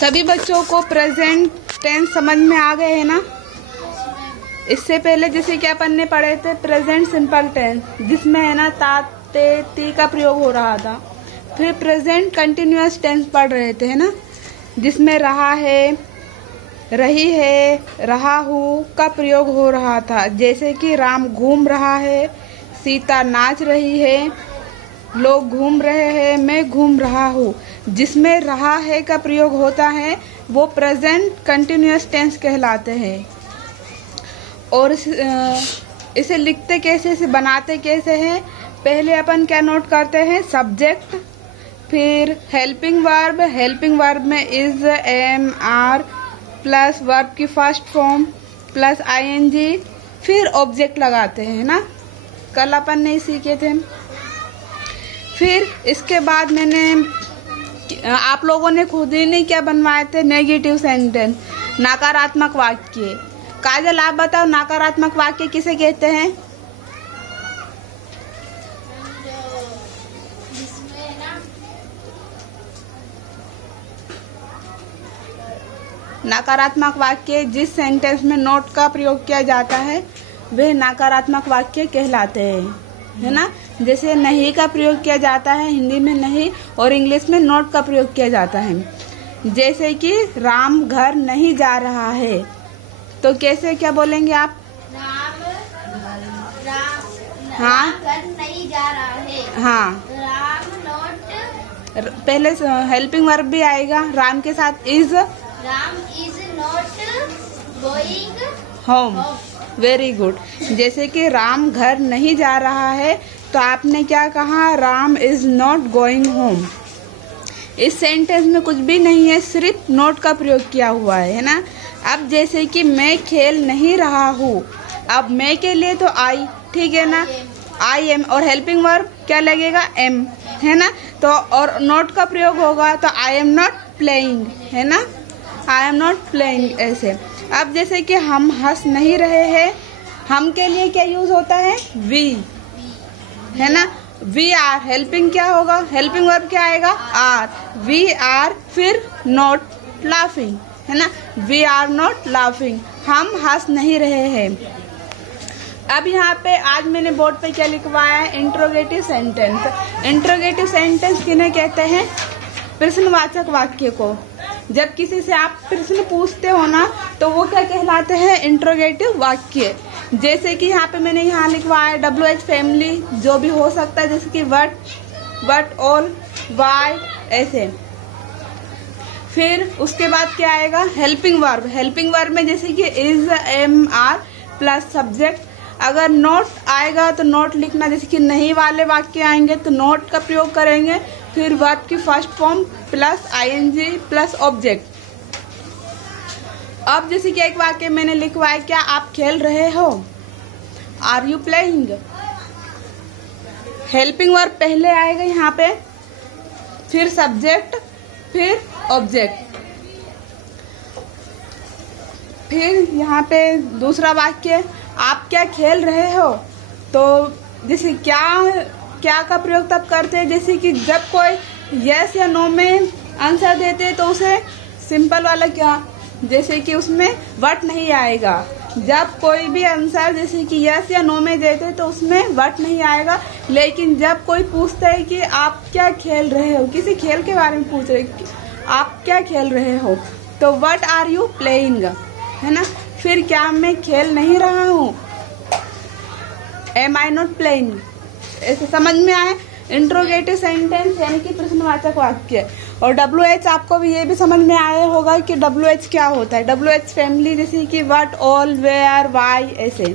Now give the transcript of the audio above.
सभी बच्चों को प्रेजेंट टेंस समझ में आ गए है ना। इससे पहले जैसे क्या पढ़ने पड़े थे, प्रेजेंट सिंपल टेंस, जिसमें है ना ता ते ती का प्रयोग हो रहा था। फिर प्रेजेंट कंटिन्यूअस टेंस पढ़ रहे थे है ना, जिसमें रहा है, रही है, रहा हूँ का प्रयोग हो रहा था। जैसे कि राम घूम रहा है, सीता नाच रही है, लोग घूम रहे हैं, मैं घूम रहा हूँ। जिसमें रहा है का प्रयोग होता है वो प्रेजेंट कंटिन्यूअस टेंस कहलाते हैं। और इसे लिखते कैसे, इसे बनाते कैसे हैं, पहले अपन क्या नोट करते हैं, सब्जेक्ट, फिर हेल्पिंग वर्ब, हेल्पिंग वर्ब में is, am, are plus verb की फर्स्ट फॉर्म प्लस आईएनजी, फिर ऑब्जेक्ट लगाते हैं ना, कल अपन नहीं सीखे थे। फिर इसके बाद आप लोगों ने खुद ही नहीं क्या बनवाए थे, नेगेटिव सेंटेंस, नकारात्मक वाक्य। काजल आप बताओ, नकारात्मक वाक्य किसे कहते हैं? नकारात्मक वाक्य जिस सेंटेंस में नॉट का प्रयोग किया जाता है वे नकारात्मक वाक्य कहलाते हैं, है ना। जैसे नहीं का प्रयोग किया जाता है हिंदी में नहीं, और इंग्लिश में नॉट का प्रयोग किया जाता है। जैसे कि राम घर नहीं जा रहा है, तो कैसे क्या बोलेंगे आप? राम हाँ, घर नहीं जा रहा है। हाँ, राम नॉट, पहले हेल्पिंग वर्ब भी आएगा राम के साथ, is, Ram is not going home. Very good. जैसे कि राम घर नहीं जा रहा है, तो आपने क्या कहा, Ram is not going home. इस सेंटेंस में कुछ भी नहीं है, सिर्फ नॉट का प्रयोग किया हुआ है ना। अब जैसे कि मैं खेल नहीं रहा हूँ, अब मैं के लिए तो आई, ठीक है ना, आई एम, और हेल्पिंग वर्ब क्या लगेगा, एम, है ना। तो और नॉट का प्रयोग होगा तो आई एम नॉट प्लेइंग, है ना, आई एम नॉट प्लेइंग ऐसे। अब जैसे कि हम हंस नहीं रहे हैं, हम के लिए क्या यूज होता है, वी, है ना। वी आर, हेल्पिंग क्या होगा, हेल्पिंग वर्ब क्या आएगा, आर, वी आर, फिर नॉट लाफिंग, है ना, वी आर नॉट लाफिंग, हम हंस नहीं रहे हैं। अब यहाँ पे आज मैंने बोर्ड पे क्या लिखवाया है, इंट्रोगेटिव सेंटेंस। इंट्रोगेटिव सेंटेंस किन्हें कहते हैं, प्रश्नवाचक वाक्य को। जब किसी से आप प्रश्न पूछते हो ना, तो वो क्या कहलाते हैं, इंट्रोगेटिव वाक्य। जैसे कि यहाँ पे मैंने यहाँ लिखवाया WH फैमिली, जो भी हो सकता है, जैसे कि वट, ऑल, वाई, ऐसे। फिर उसके बाद क्या आएगा, हेल्पिंग वर्ब। हेल्पिंग वर्ब में जैसे कि is, am, are plus subject. अगर नॉट आएगा तो नॉट लिखना, जैसे कि नहीं वाले वाक्य आएंगे तो नॉट का प्रयोग करेंगे, फिर वर्ब की first form plus ING plus object. अब जैसे कि एक वाक्य मैंने लिखवाया, क्या आप खेल रहे हो, are you playing. Helping verb पहले आएगा यहाँ पे, फिर सब्जेक्ट, फिर ऑब्जेक्ट। फिर यहाँ पे दूसरा वाक्य, आप क्या खेल रहे हो, तो जैसे क्या का प्रयोग तब करते हैं, जैसे कि जब कोई यस या नो में आंसर देते हैं तो उसे सिंपल वाला क्या, जैसे कि उसमें वट नहीं आएगा। जब कोई भी आंसर जैसे कि यस या नो में देते हैं तो उसमें वट नहीं आएगा। लेकिन जब कोई पूछता है कि आप क्या खेल रहे हो, किसी खेल के बारे में पूछ रहे, आप क्या खेल रहे हो, तो वट आर यू प्लेइंग, है ना। फिर क्या मैं खेल नहीं रहा हूँ, एम आई नॉट प्लेइंग। ऐसे समझ में आए, इंट्रोगेटिव सेंटेंस यानी कि प्रश्नवाचक वाक्य। और WH आपको भी ये भी समझ में आया होगा कि WH क्या होता है। WH फैमिली जैसे कि व्हाट, ऑल, वेयर, वाई, ऐसे।